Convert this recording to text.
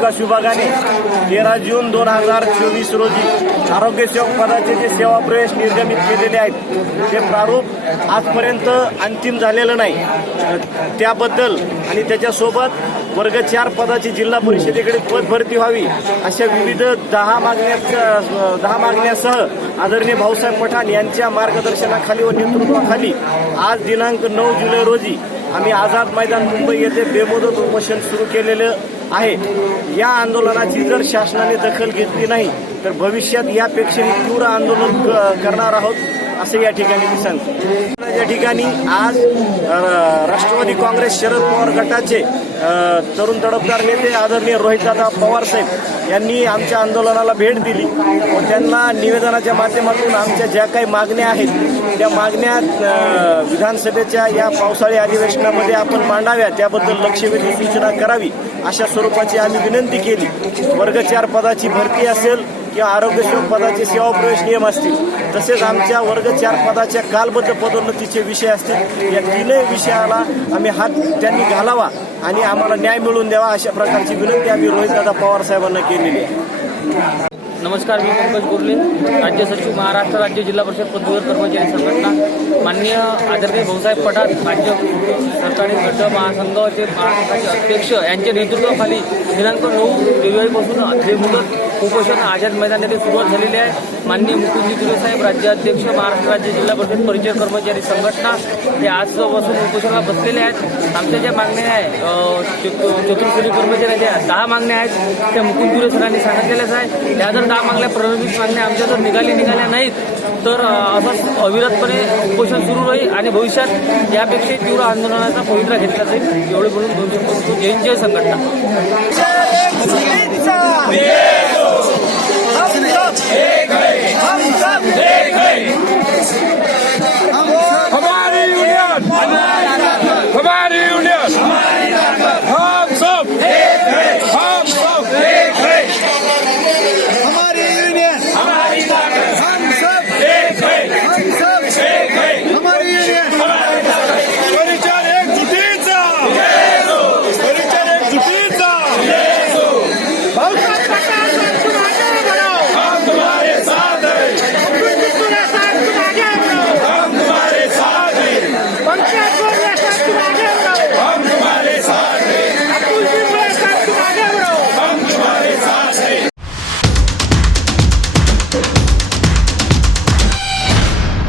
विकास विभागाने 13 जून 2024 रोजी आरोग्य सेवक पदाचे जे सेवा प्रवेश निर्गमित केलेले आहेत ते प्रारूप आजपर्यंत अंतिम झालेलं नाही। त्याबद्दल आणि त्याच्यासोबत वर्ग 4 पदाची जिल्हा परिषदेकडे पद भरती व्हावी अशा विविध 10 मागण्यासह आदरणीय भाऊसाहेब पठाण यांच्या मार्गदर्शनाखाली व नेतृत्वाखाली आज दिनांक 9 जुलै रोजी आम्ही आझाद मैदान मुंबई येथे बेमुदत उपोषण सुरू केलेलं आहे। या आंदोलनाची जर शासनाने दखल घेतली नाही तर भविष्यात यापेक्षाही तीव्र आंदोलन करणार आहोत असं या ठिकाणी मी सांगतो। या ठिकाणी आज राष्ट्रवादी काँग्रेस शरद पवार गटाचे तरुण तडफदार नेते आदरणीय रोहितदादा पवार साहेब यांनी आमच्या आंदोलनाला भेट दिली व त्यांना निवेदनाच्या माध्यमातून आमच्या ज्या काही मागण्या आहेत त्या मागण्या विधानसभेच्या या पावसाळी अधिवेशनामध्ये आपण मांडाव्या, त्याबद्दल लक्षवेधी सूचना करावी अशा स्वरूपाची आम्ही विनंती केली। वर्ग 4 पदाची भरती असेल किंवा आरोग्य सेवक पदाचे सेवा प्रवेश नियम असतील, तसेच आमच्या वर्ग 4 पदाच्या कालबद्ध पदोन्नतीचे विषय असतील, या तीनही विषयाला आम्ही हात त्यांनी घालावा आणि आम्हाला न्याय मिळवून द्यावा अशा प्रकारची विनंती आम्ही रोहितदादा पवार साहेबांना केलेली आहे। नमस्कार, मी पंकज गोरले, राज्य सचिव, महाराष्ट्र राज्य जिल्हा परिषद पदवीधर कर्मचारी संघटना। माननीय आदरणीय भाऊसाहेब पठाण राज्य सरकारी गट महासंघाचे महाराष्ट्राचे अध्यक्ष यांच्या नेतृत्वाखाली दिनांक 9 फेब्रुवारीपासून बेमुदत उपोषण आझाद मैदान येथे सुरुवात झालेली आहे। माननीय मुकुंदजी तुरे साहेब राज्याध्यक्ष, महाराष्ट्र राज्य जिल्हा परिषद परिचय कर्मचारी संघटना हे आजपासून उपोषणाला बसलेले आहेत। आमच्या ज्या मागण्या आहेत चतुर्श्रेणी कर्मचाऱ्याच्या 10 मागण्या आहेत त्या मुकुंद तुरे सरांनी सांगितलेल्याच आहे। त्या जर 10 मागण्या प्रलंबित मागण्या आमच्या जर निघाल्या नाहीत तर असंच अविरतपणे उपोषण सुरू राहील आणि भविष्यात यापेक्षा तीव्र आंदोलनाचा पवित्रा घेतला जाईल एवढे बोलून 2 शब्द जय संघटना।